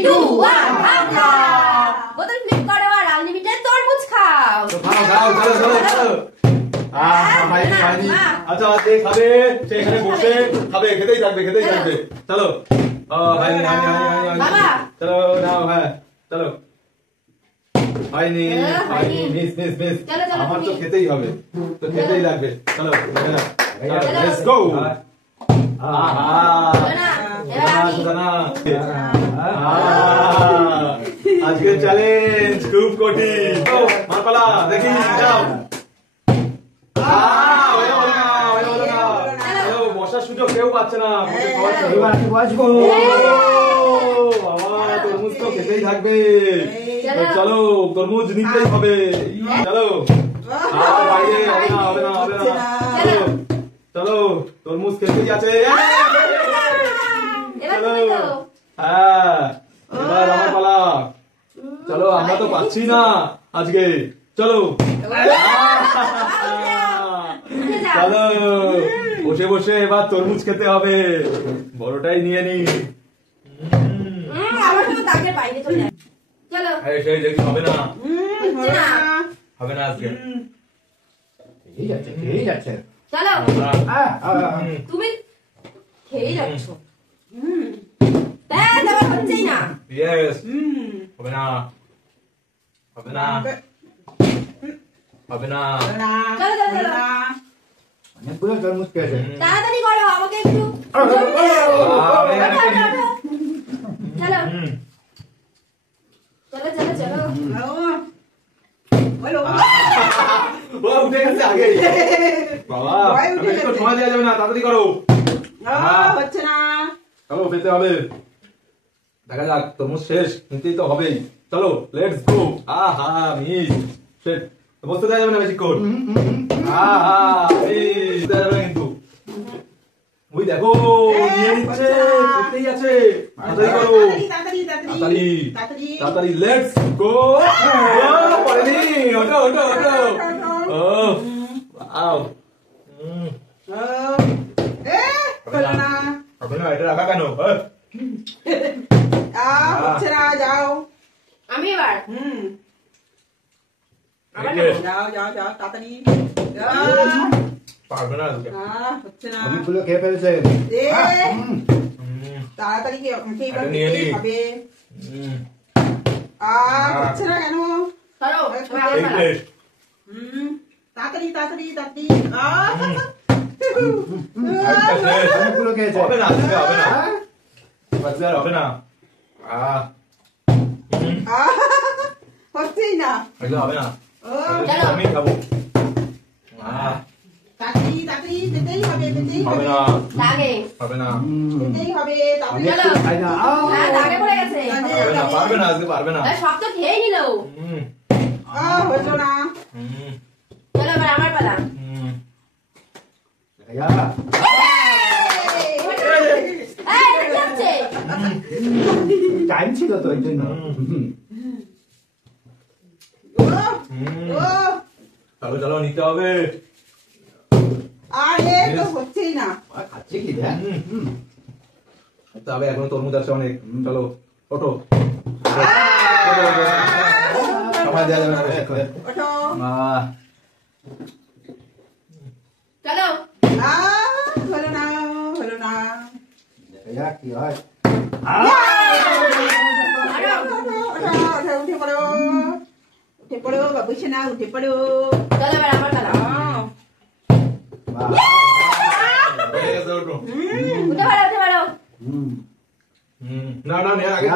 2 1 ভাগা বোতল ফ্লিপ করো আর আনলিমিটেড তরমুজ খাও তো খাও খাও চলো চলো চলো ভাইনি ভাইনি আচ্ছা যে খাবে সে এখানে বসে খাবে খেতেই থাকবে চলো ভাইনি ভাইনি ভাইনি বাবা চলো নাও হ্যাঁ চলো ভাইনি ভাইনি মিস আমার তো খেতেই হবে তো খেতেই লাগবে চলো লেটস গো আজকে চ্যালেঞ্জ খুব কঠিন মারপালা দেখি যাও বসার সুযোগ কেউ পাচ্ছে না বাবা তরমুজ তো খেতেই থাকবে চলো তরমুজ নিতেই হবে চলো বাইরে হবে না চলো তরমুজ খেতেই আছে চলো হ্যাঁ এবার আমার পালা চলো আমরা তো পাচ্ছি না আজকে চলো চলো বসে বসে এবার তরমুজ খেতে হবে বড়টাই নিয়ে নি সেই দেখি হবে না আজকে খেয়েই যাচ্ছে চলো তুমি খেয়েই যাচ্ছ হচ্ছেই না ইয়েস হবে না অনেকগুলো তরমুজ খেয়েছে তাড়াতাড়ি করো আমাকে একটু চলো উঠে গেছে আগে বাবা সময় দেওয়া যাবে না তাড়াতাড়ি করো হচ্ছে না চলো খেতে হবে দেখা যাক তরমুজ শেষ নিতেই তো হবেই চলো লেটস গো আহা মিস শেট বসতে দেওয়া যাবে না বেশিক্ষণ আহা মিস দেওয়া যাবে না কিন্তু ওই দেখো নিয়ে নিচ্ছে খেতেই আছে তাড়াতাড়ি করো তাড়াতাড়ি লেটস গো পড়েনি ওঠো আও হবে না এটা রাখা কেন হচ্ছে না যাও আমি এবার যাও তাড়াতাড়ি পারবে না হচ্ছে না অনেকগুলো খেয়ে ফেলছে তাড়াতাড়ি নিয়ে নি হবে হচ্ছে না কেন তাড়াতাড়ি অনেকগুলো খেয়েছে হবে না হবে না হচ্ছেই না হবে না আমি খাবো তাড়াতাড়ি যেতেই হবে হবে না যেতেই হবে পারবে না আজকে পারবে না সব তো খেয়ে নিল হলো না চলো এবার আমার পালা টাইম ছিল তো ওই জন্য চলো নিতে হবে আরে তো হচ্ছেই না খাচ্ছে কি দেখ তবে এখনো তরমুজ আছে অনেক চলো ওঠো সময় দেওয়া যাবে না বেশিক্ষণ ওঠো চলো হলো না কি হয় উঠে পড়ো বাবুই না উঠে পড়ো চলো এবার আমার পালা উঠে পারো না আগে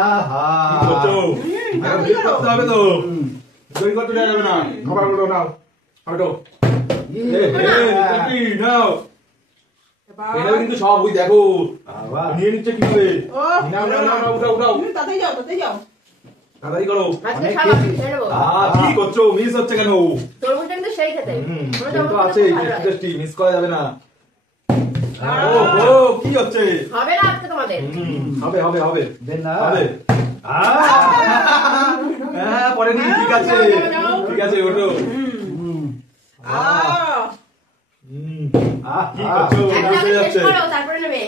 আহা করতে হবে তো দই করতে দেওয়া যাবে না খাবার ওঠো নাও ওঠো নাও এটা কিন্তু সব ওই দেখো নিয়ে নিচ্ছে কিভাবে উঠাও তাতে যাও তাড়াতাড়ি করো আজকে কি করছো মিস হচ্ছে কেন তরমুজটা কিন্তু সেই খেতে তো আছে টেস্টি মিস করা যাবে না কি হচ্ছে হবে না আজকে তোমাদের হবে দেন না হবে পরে নি ঠিক আছে ওঠো কি করছো তারপরে নেবে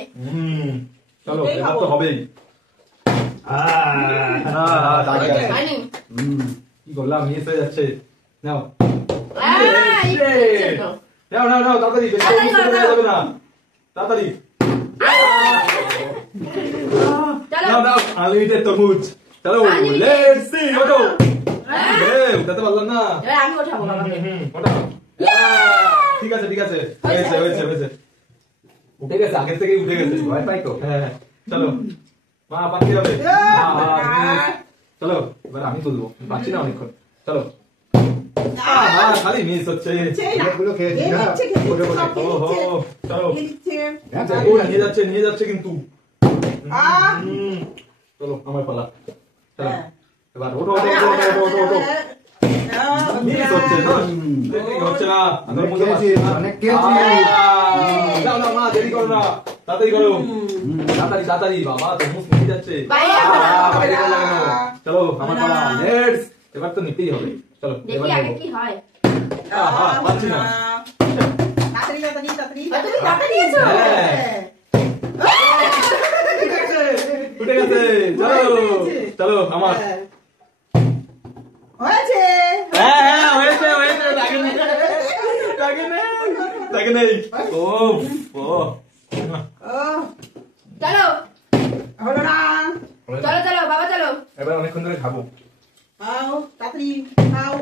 চলো এবার তো হবেই হয়নি। কি করলাম, মিস হয়ে যাচ্ছে। নাও এই Shit! নাও নাও নাও, তাড়াতাড়ি, বেশি তাড়াতাড়ি মিস করে করো। যাবে না, তাড়াতাড়ি। চলো। নাও নাও, আনলিমিটেড তরমুজ। চলো, Unlimited। লেটস সি, ওঠো। উঠাতে পারলাম না। এবার আমি ওঠাবো বাবাকে। ওঠো। ঠিক আছে ঠিক আছে, হয়েছে হয়েছে হয়েছে, উঠে গেছে, আগের থেকেই উঠে গেছে। ভয় পাই তো। হ্যাঁ, চলো মা, পাচ্ছি হবে। চলো, এবার আমি তুলবো, পাচ্ছি না অনেকক্ষণ। চলো। খালি মিস হচ্ছে। এগুলো খেয়ে এই না। নিচ্ছে, খেয়ে ওঠে, নিচ্ছে, ওঠে। সব খেয়ে ওহো, নিচ্ছে। চলো। খেয়ে নিচ্ছে। হ্যাঁ, ও, নিয়ে যাচ্ছে কিন্তু। চলো, আমার পালা। চলো, হ্যাঁ। এবার ওঠো ওঠো ওঠো ওঠো ওঠো ওঠো। মিস হচ্ছে না, হচ্ছে না। অনেক খেয়েছি, অনেক খেয়েছি। যাও না মা, দেরি করো না, তাড়াতাড়ি করো। তাড়াতাড়ি তাড়াতাড়ি, বাবা তরমুজ নিয়ে যাচ্ছে। বাইরে বাইরে গেল কেন? চলো, আমার পালা। লেটস, এবার তো নিতেই হবে। চলো, এবার দেখি আগে নেবো। কি হয়। পাচ্ছি না। তাড়াতাড়ি, তাড়াতাড়ি, তাড়াতাড়ি। তুমি টাকা দিয়েছো? হ্যাঁ। উঠে গেছে, চলো চলো আমার। হয়েছে। হ্যাঁ হ্যাঁ, হয়েছে হয়েছে, লাগে নেই লাগে নেই লাগে নেই। ও ও, ও, চলো হলো না। চলো চলো বাবা চলো। এবার অনেকক্ষণ ধরে খাবো। খাও, তাড়াতাড়ি খাও।